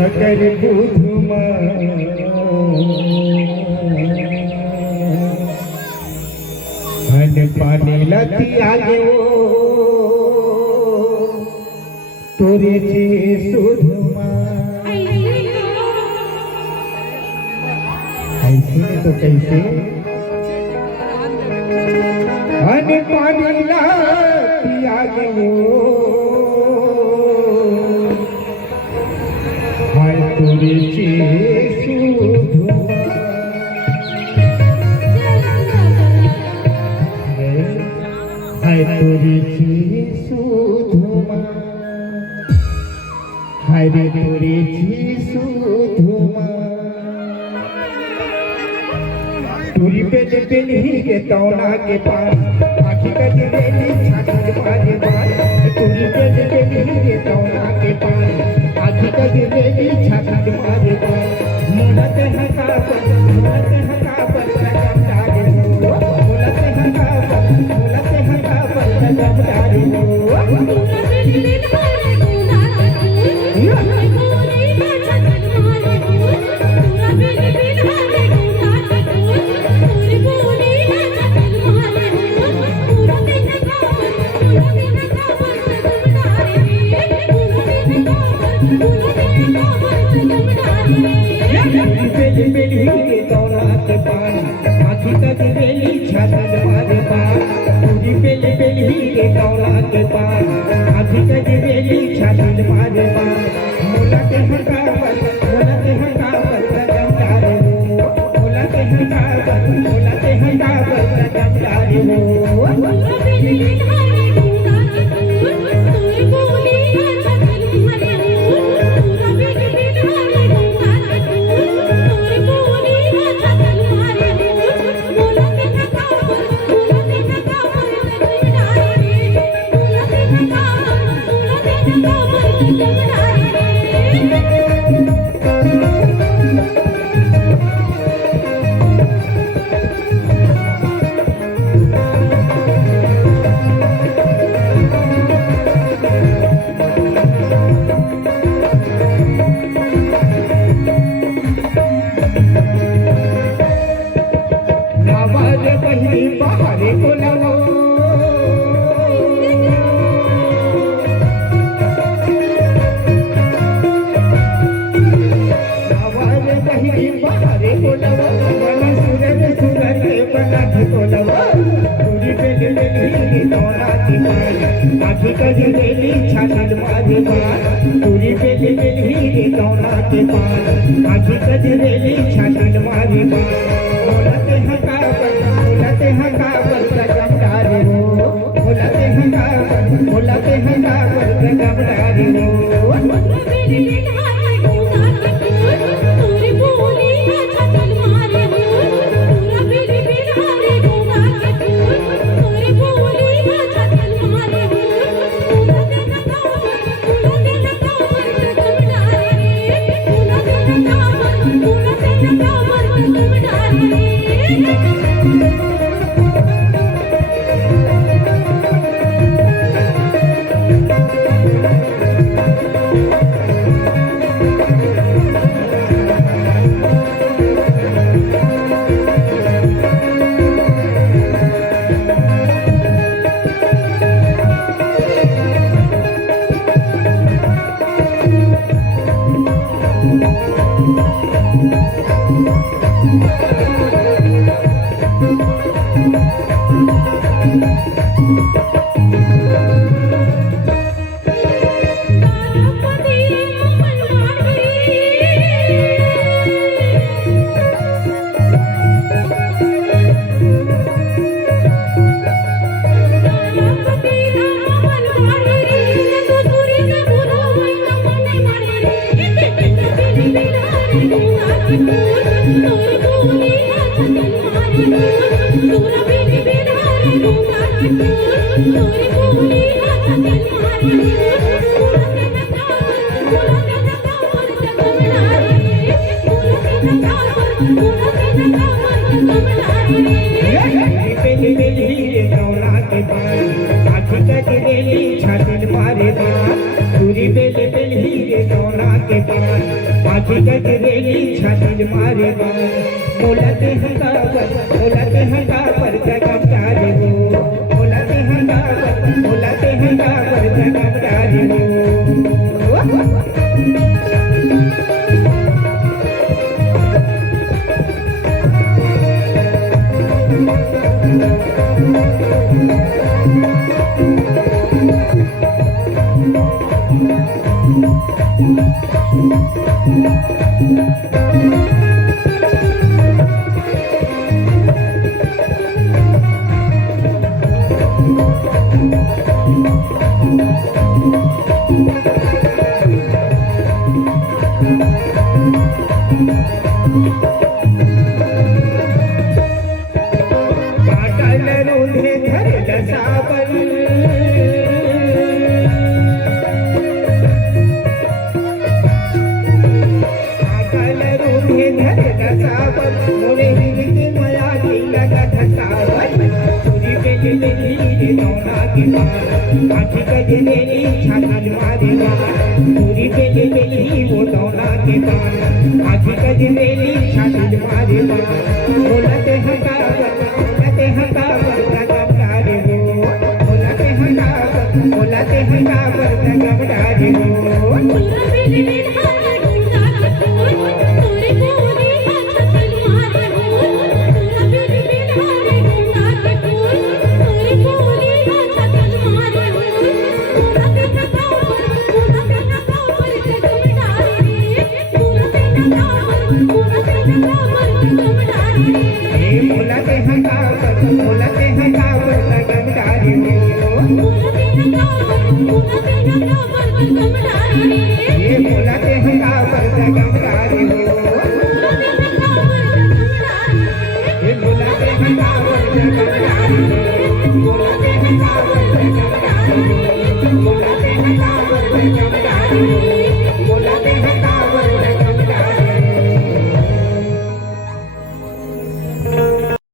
सकल बुधमा हन पानी लती आगे वो तोरे जे सुधमा ऐसे तो कैसे हन पानी लती आगे वो हाय तोरे जे सुधमा हाय तोरे जे सुधमा हाय रे तोरे जे सुधमा टूरी पे ही के तौना के पास आखी का दिलेली छाती मारे बाल टूरी पे ही के तौना के पास आखी का दिलेली छाती मारे बाल मुलते हका पर लगम डाले हो मुलते हका पर लगम डाले हो आखी का दिलेली छाती मारे बाल टूरी पे के तौना के पास आखी का दिलेली छाती मारे बाल मुलते हका पर लगम डाले हो मुलते हका पर लगम डाले हो बाहरे को लगो आवाज कहीं बाहरे को लगो मन सुरर के पलट को लगो पूरी पे दिलेली तौना की बाल आखी का दिलेली छाती मारे बाल पूरी पे दिलेली तौना की बाल आखी का दिलेली छाती मारे बाल बोलते हका पर लगम डाले हो बोलते हका पर लगम डाले हो छाती मारे बा, तुरी बेले बेली रे दौना के पान आखी गजरेली छाती मारे बान बोलते हैं गावर जगम डारे हो बोलते हैं गावर जगम डारे हो आखी गजरेली छाती मारे बान पूरी बेली वो दौना के पान आखी गजरेली छाती मारे बान बोलते हैं गावर जगम डारे हो बोलते हैं गावर जगम डारे हो बोलते हैं गावर जगम डारे हो ये बोलते हैं गावर जगम डारे हो ये बोलते हैं गावर जगम डारे हो बोलते हैं गावर